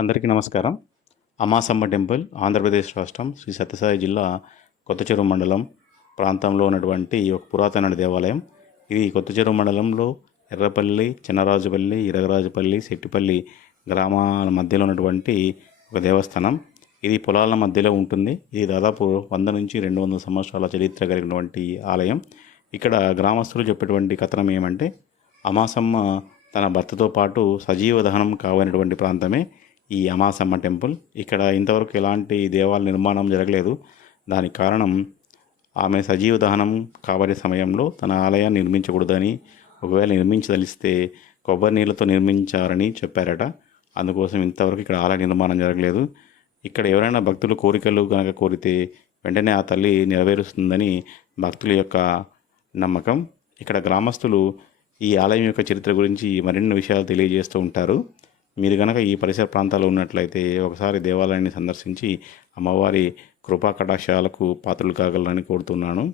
అందరికీ నమస్కారం. అమాసమ్మ టెంపుల్ ఆంధ్రప్రదేశ్ రాష్ట్రం శ్రీ సత్యసాయి జిల్లా కొత్తచెరువు మండలం ప్రాంతంలో ఉన్నటువంటి ఒక పురాతన దేవాలయం. ఇది కొత్తచెరువు మండలంలో ఎర్రపల్లి, చిన్నరాజుపల్లి, ఇరగరాజుపల్లి, శెట్టిపల్లి గ్రామాల మధ్యలో ఉన్నటువంటి ఒక దేవస్థానం. ఇది పొలాల మధ్యలో ఉంటుంది. ఇది దాదాపు 100 నుంచి 200 సంవత్సరాల చరిత్ర కలిగినటువంటి ఆలయం. ఇక్కడ గ్రామస్తులు చెప్పేటువంటి కథనం ఏమంటే, అమాసమ్మ తన భర్తతో పాటు సజీవ దహనం కావనటువంటి ప్రాంతమే ఈ అమాసమ్మ టెంపుల్. ఇక్కడ ఇంతవరకు ఎలాంటి దేవాలయ నిర్మాణం జరగలేదు. దానికి కారణం ఆమె సజీవ దహనం కాబడే సమయంలో తన ఆలయాన్ని నిర్మించకూడదని, ఒకవేళ నిర్మించదలిస్తే కొబ్బరి నీళ్ళతో నిర్మించారని చెప్పారట. అందుకోసం ఇంతవరకు ఇక్కడ ఆలయ నిర్మాణం జరగలేదు. ఇక్కడ ఎవరైనా భక్తులు కోరికలు కనుక కోరితే వెంటనే ఆ తల్లి నెరవేరుస్తుందని భక్తుల యొక్క నమ్మకం. ఇక్కడ గ్రామస్తులు ఈ ఆలయం యొక్క చరిత్ర గురించి మరిన్ని విషయాలు తెలియజేస్తూ ఉంటారు. మీరు కనుక ఈ పరిసర ప్రాంతాల్లో ఉన్నట్లయితే ఒకసారి దేవాలయాన్ని సందర్శించి అమ్మవారి కృపా కటాక్షాలకు పాత్రలు కాగలరని కోరుతున్నాను.